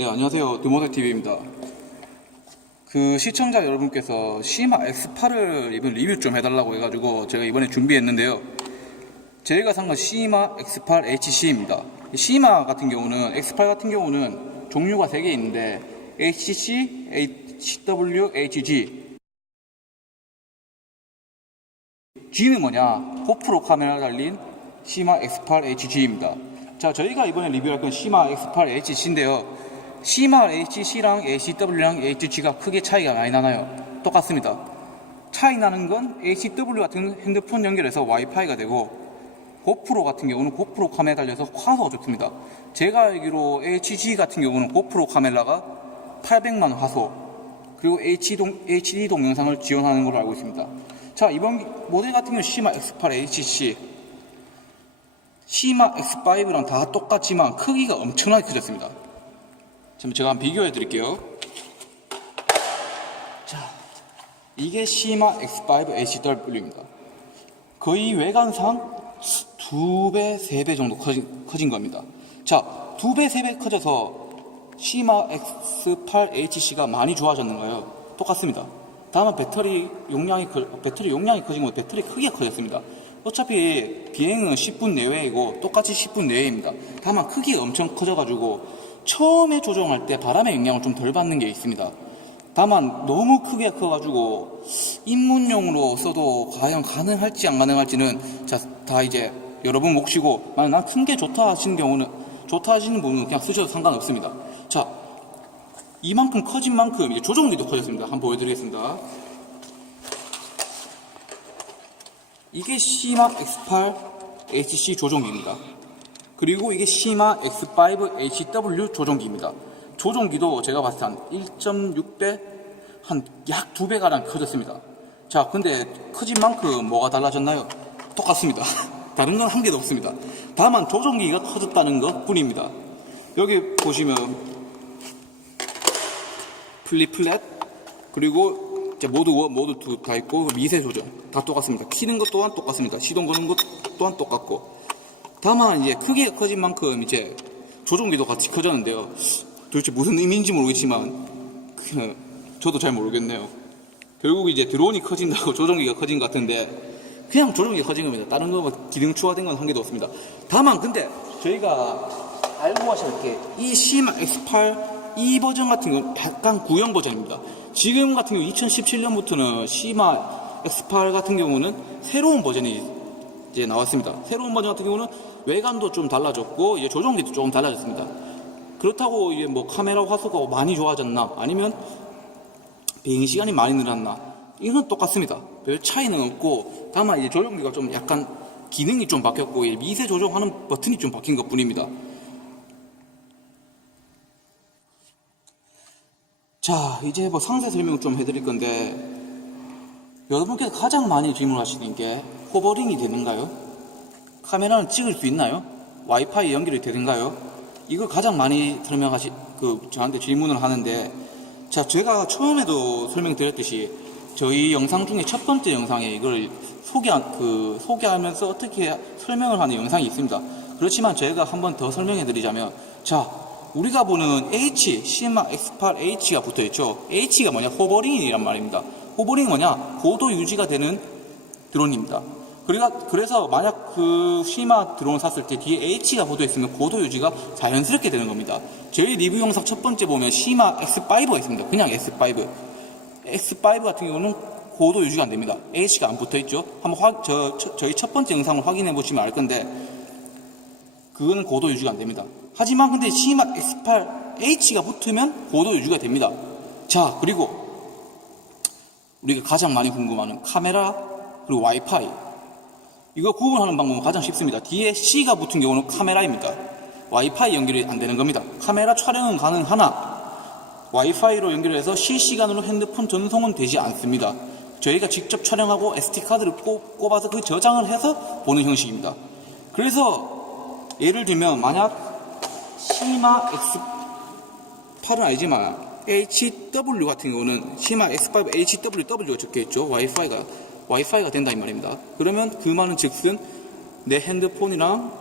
네, 안녕하세요. 드모데TV입니다. 시청자 여러분께서 시마 X8을 이번 리뷰 좀 해달라고 해가지고 제가 이번에 준비했는데요. 제가 산 건 시마 X8 HC입니다. 시마 같은 경우는, X8 같은 경우는 종류가 3개 있는데, HC, HW, HG. G는 뭐냐? 고프로 카메라 달린 시마 X8 HG입니다. 자, 저희가 이번에 리뷰할 건 시마 X8 HC인데요. 시마 HC랑 HW랑 HG가 크게 차이가 많이 나나요? 똑같습니다. 차이 나는 건 HW 같은 핸드폰 연결해서 와이파이가 되고, 고프로 같은 경우는 고프로 카메라 달려서 화소가 좋습니다. 제가 알기로 HG 같은 경우는 고프로 카메라가 800만 화소, 그리고 HD 동영상을 지원하는 걸로 알고 있습니다. 자, 이번 모델 같은 경우는 시마 X8 HC, 시마 X5랑 다 똑같지만 크기가 엄청나게 커졌습니다. 지금 제가 한번 비교해 드릴게요. 자, 이게 시마 X5 HW입니다. 거의 외관상 2배, 3배 정도 커진 겁니다. 자, 2배, 3배 커져서 시마 X8 HC가 많이 좋아졌는가요? 똑같습니다. 다만 배터리 용량이 커진 건 배터리 크기가 커졌습니다. 어차피 비행은 10분 내외이고 똑같이 10분 내외입니다. 다만 크기가 엄청 커져가지고 처음에 조정할 때 바람의 영향을 좀 덜 받는 게 있습니다. 다만 너무 크게 커가지고 입문용으로 써도 과연 가능할지 안 가능할지는 다 이제 여러분 몫이고, 만약 난 큰 게 좋다 하시는 분은 그냥 쓰셔도 상관없습니다. 자, 이만큼 커진 만큼 이제 조종기도 커졌습니다. 한번 보여드리겠습니다. 이게 시마 X8 HC 조종기입니다. 그리고 이게 시마 X5 HW 조종기입니다. 조종기도 제가 봤을 때 한 1.6배, 한 약 2배가량 커졌습니다. 자, 근데 커진 만큼 뭐가 달라졌나요? 똑같습니다. 다른 건 한 개도 없습니다. 다만 조종기가 커졌다는 것 뿐입니다. 여기 보시면 플랫, 그리고 이제 모드 1, 모드 2 다 있고, 미세 조정 다 똑같습니다. 키는 것 또한 똑같습니다. 시동 거는 것 또한 똑같고, 다만 이제 크기가 커진 만큼 이제 조종기도 같이 커졌는데요. 도대체 무슨 의미인지 모르겠지만 저도 잘 모르겠네요. 결국 이제 드론이 커진다고 조종기가 커진 것 같은데, 그냥 조종기가 커진 겁니다. 다른 거 기능 추가된 건 한 개도 없습니다. 다만 근데 저희가 알고 하셔야 될 게, 이 시마 X8 이 버전 같은 경우는 약간 구형 버전입니다. 지금 같은 경우 2017년부터는 시마 X8 같은 경우는 새로운 버전이 이제 나왔습니다. 새로운 버전 같은 경우는 외관도 좀 달라졌고, 이제 조종기도 조금 달라졌습니다. 그렇다고 이제 뭐 카메라 화소가 많이 좋아졌나, 아니면 비행 시간이 많이 늘었나, 이건 똑같습니다. 별 차이는 없고, 다만 이제 조종기가 좀 약간 기능이 좀 바뀌었고, 미세 조정하는 버튼이 좀 바뀐 것 뿐입니다. 자, 이제 뭐 상세 설명을 좀 해드릴 건데, 여러분께서 가장 많이 질문하시는 게 호버링이 되는가요? 카메라는 찍을 수 있나요? 와이파이 연결이 되는가요? 이걸 가장 많이 저한테 질문을 하는데, 자, 제가 처음에도 설명드렸듯이 저희 영상 중에 첫 번째 영상에 이걸 소개하면서 어떻게 설명을 하는 영상이 있습니다. 그렇지만 저희가 한 번 더 설명해 드리자면, 자, 우리가 보는 시마 X8 H가 붙어 있죠. H가 뭐냐? 호버링이란 말입니다. 호버링이 뭐냐? 고도 유지가 되는 드론입니다. 그래서 만약 시마 드론을 샀을 때 뒤에 H가 붙어 있으면 고도 유지가 자연스럽게 되는 겁니다. 저희 리뷰 영상 첫 번째 보면 시마 X5가 있습니다. 그냥 X5. X5 같은 경우는 고도 유지가 안 됩니다. H가 안 붙어 있죠. 한번 저희 첫 번째 영상을 확인해 보시면 알 건데, 그거는 고도 유지가 안 됩니다. 하지만 근데 시마 X8 H가 붙으면 고도 유지가 됩니다. 자, 그리고 우리가 가장 많이 궁금해하는 카메라, 그리고 와이파이, 이거 구분하는 방법은 가장 쉽습니다. 뒤에 C가 붙은 경우는 카메라입니다. 와이파이 연결이 안 되는 겁니다. 카메라 촬영은 가능하나 와이파이로 연결해서 실시간으로 핸드폰 전송은 되지 않습니다. 저희가 직접 촬영하고 SD카드를 꼽아서 그 저장을 해서 보는 형식입니다. 그래서 예를 들면 만약 시마 X8은 아니지만 HW 같은 경우는 시마 X5 HW가 적혀있죠. 와이파이가 된다 이 말입니다. 그러면 그 말은 즉슨 내 핸드폰이랑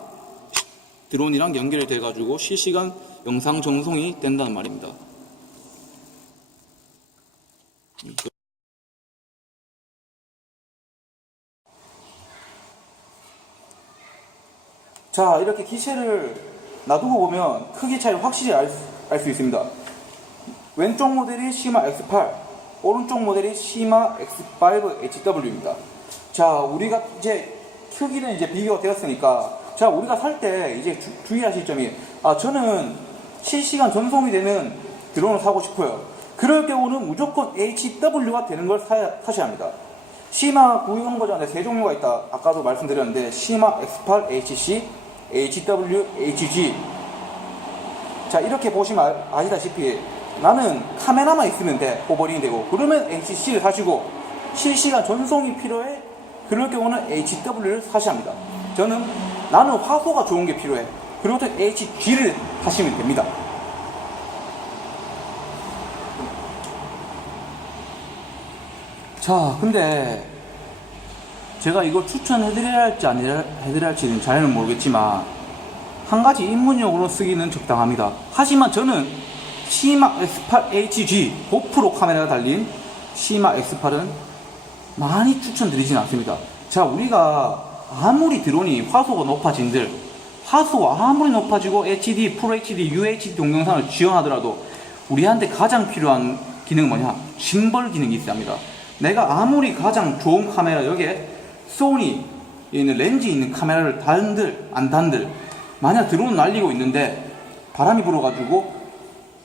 드론이랑 연결이 돼가지고 실시간 영상 전송이 된다는 말입니다. 자, 이렇게 기체를 놔두고 보면 크기 차이 확실히 알 수 있습니다. 왼쪽 모델이 시마 X8, 오른쪽 모델이 시마 X5 HW입니다. 자, 우리가 이제 크기는 이제 비교가 되었으니까, 자, 우리가 살 때 이제 주의하실 점이, 저는 실시간 전송이 되는 드론을 사고 싶어요. 그럴 경우는 무조건 HW가 되는 걸 사셔야 합니다. 시마 구형 버전에 세 종류가 있다. 아까도 말씀드렸는데, 시마 X8 HC, HW, HG. 자, 이렇게 보시면 아시다시피 나는 카메라만 있으면 돼. 호버링이 되고. 그러면 HC를 사시고, 실시간 전송이 필요해. 그럴 경우는 HW를 사셔야 합니다. 나는 화소가 좋은 게 필요해. 그리고 또 HG를 사시면 됩니다. 자, 근데 제가 이걸 추천해드려야 할지 안 해드려야 할지는 잘은 모르겠지만, 한 가지 입문용으로 쓰기는 적당합니다. 하지만 저는 시마 X8 HG 고프로 카메라가 달린 시마 X8은 많이 추천드리진 않습니다. 자, 우리가 아무리 드론이 화소가 높아진들, 화소가 아무리 높아지고 HD, FHD, UHD 동영상을 지원하더라도 우리한테 가장 필요한 기능은 뭐냐? 짐벌 기능이 있어야 합니다. 내가 아무리 가장 좋은 카메라, 여기에 소니 있는 렌즈 있는 카메라를 단들 안 단들, 만약 드론 날리고 있는데 바람이 불어가지고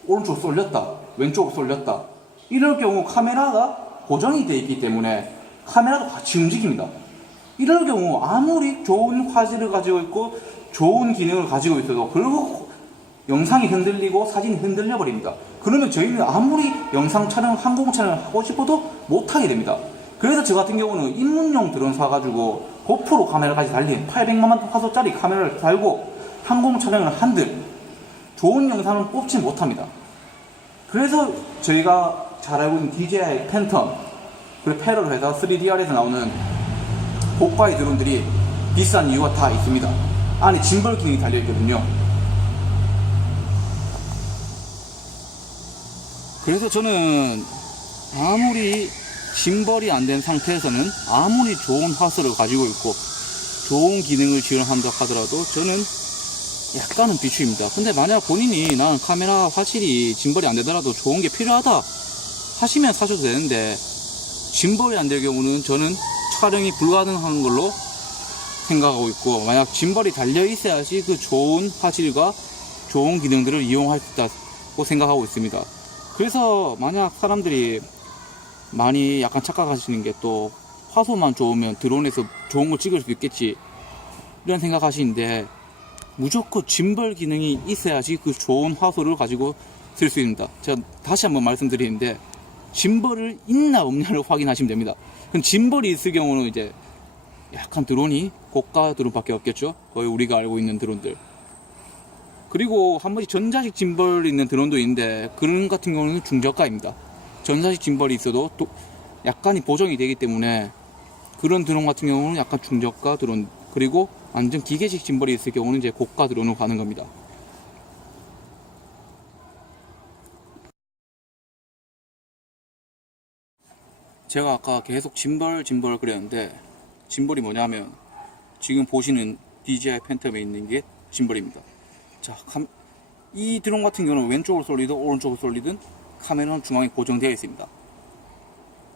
오른쪽 쏠렸다, 왼쪽 쏠렸다, 이럴 경우 카메라가 고정이 되어 있기 때문에 카메라도 같이 움직입니다. 이럴 경우 아무리 좋은 화질을 가지고 있고 좋은 기능을 가지고 있어도 결국 영상이 흔들리고 사진이 흔들려 버립니다. 그러면 저희는 아무리 영상 촬영, 항공 촬영을 하고 싶어도 못하게 됩니다. 그래서 저 같은 경우는 입문용 드론 사가지고 고프로 카메라까지 달린 800만원 화소짜리 카메라를 달고 항공 촬영을 한들 좋은 영상은 뽑지 못합니다. 그래서 저희가 잘 알고 있는 DJI 팬텀, 그리고 패러로 해서 3DR에서 나오는 고가의 드론들이 비싼 이유가 다 있습니다. 안에 짐벌 기능이 달려있거든요. 그래서 저는 아무리 짐벌이 안 된 상태에서는 아무리 좋은 화소를 가지고 있고 좋은 기능을 지원한다 하더라도 저는 약간은 비추입니다. 근데 만약 본인이 나는 카메라 화질이 짐벌이 안 되더라도 좋은 게 필요하다 하시면 사셔도 되는데, 짐벌이 안 될 경우는 저는 촬영이 불가능한 걸로 생각하고 있고, 만약 짐벌이 달려 있어야지 그 좋은 화질과 좋은 기능들을 이용할 수 있다고 생각하고 있습니다. 그래서 만약 사람들이 많이 약간 착각하시는 게, 또 화소만 좋으면 드론에서 좋은 걸 찍을 수 있겠지 이런 생각하시는데, 무조건 짐벌 기능이 있어야지 그 좋은 화소를 가지고 쓸 수 있습니다. 제가 다시 한번 말씀드리는데, 짐벌을 있나 없냐를 확인하시면 됩니다. 그럼 짐벌이 있을 경우는 이제 약간 드론이 고가 드론밖에 없겠죠. 거의 우리가 알고 있는 드론들. 그리고 한 번씩 전자식 짐벌이 있는 드론도 있는데, 그런 같은 경우는 중저가입니다. 전자식 짐벌이 있어도 또 약간이 보정이 되기 때문에 그런 드론 같은 경우는 약간 중저가 드론, 그리고 완전 기계식 짐벌이 있을 경우는 이제 고가 드론으로 가는 겁니다. 제가 아까 계속 짐벌 그랬는데, 짐벌이 뭐냐면 지금 보시는 DJI 팬텀에 있는 게 짐벌입니다. 자, 이 드론 같은 경우는 왼쪽으로 쏠리든 오른쪽으로 쏠리든 카메라는 중앙에 고정되어 있습니다.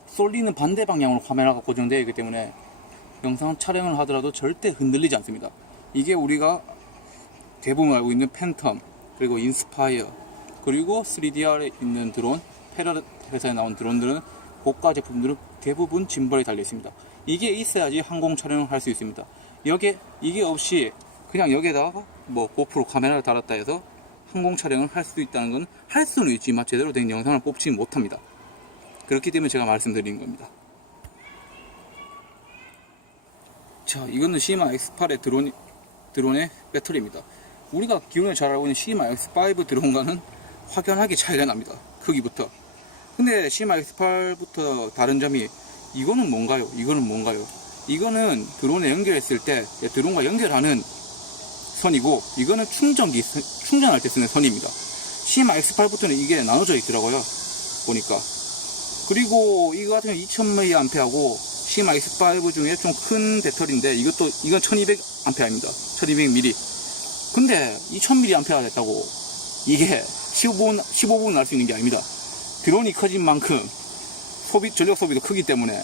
쏠리는 반대 방향으로 카메라가 고정되어 있기 때문에 영상 촬영을 하더라도 절대 흔들리지 않습니다. 이게 우리가 대부분 알고 있는 팬텀, 그리고 인스파이어, 그리고 3DR에 있는 드론, 패러 회사에 나온 드론들은 고가 제품들은 대부분 짐벌이 달려 있습니다. 이게 있어야지 항공 촬영을 할 수 있습니다. 이게 없이 그냥 여기에다가 뭐 고프로 카메라를 달았다 해서 항공 촬영을 할 수 있다는 건 할 수는 있지만 제대로 된 영상을 뽑지 못합니다. 그렇기 때문에 제가 말씀드리는 겁니다. 자, 이거는 시마 X8의 드론의 배터리입니다. 우리가 기존에 잘 알고 있는 시마 X5 드론과는 확연하게 차이가 납니다. 크기부터. 근데 시마 X8부터 다른 점이, 이거는 뭔가요? 이거는 드론에 연결했을 때 드론과 연결하는 선이고, 이거는 충전할 때 쓰는 선입니다. 시마 X8부터는 이게 나눠져 있더라고요, 보니까. 그리고 이거 같은 경우 2000mAh하고 시마 X5 중에 좀 큰 배터리인데, 이건 1200A입니다. 1200mAh. 근데 2000mAh가 됐다고 이게 15분 날 수 있는 게 아닙니다. 드론이 커진 만큼 전력 소비도 크기 때문에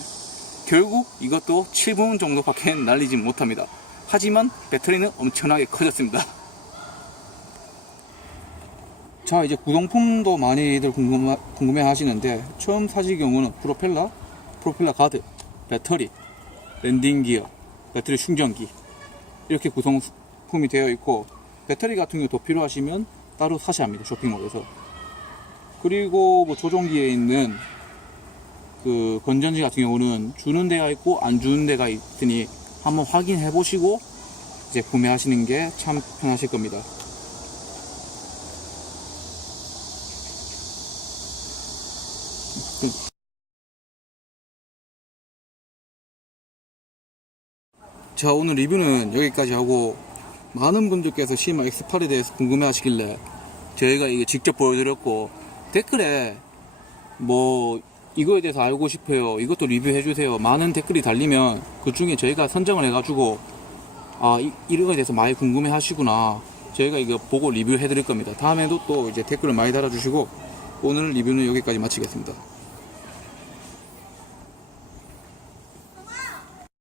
결국 이것도 7분 정도밖에 날리지 못합니다. 하지만 배터리는 엄청나게 커졌습니다. 자, 이제 구동품도 많이들 궁금해 하시는데, 처음 사실 경우는 프로펠러 가드, 배터리, 랜딩 기어, 배터리 충전기, 이렇게 구성품이 되어 있고, 배터리 같은 경우 더 필요하시면 따로 사셔야 합니다. 쇼핑몰에서. 그리고 뭐 조종기에 있는 그 건전지 같은 경우는 주는 데가 있고 안 주는 데가 있으니 한번 확인해 보시고 이제 구매하시는 게 참 편하실 겁니다. 자, 오늘 리뷰는 여기까지 하고, 많은 분들께서 시마 X8에 대해서 궁금해 하시길래 저희가 이게 직접 보여드렸고, 댓글에 뭐 이거에 대해서 알고 싶어요, 이것도 리뷰해 주세요, 많은 댓글이 달리면 그 중에 저희가 선정을 해가지고 이런 거에 대해서 많이 궁금해 하시구나, 저희가 이거 보고 리뷰해 드릴 겁니다. 다음에도 또 이제 댓글을 많이 달아주시고, 오늘 리뷰는 여기까지 마치겠습니다.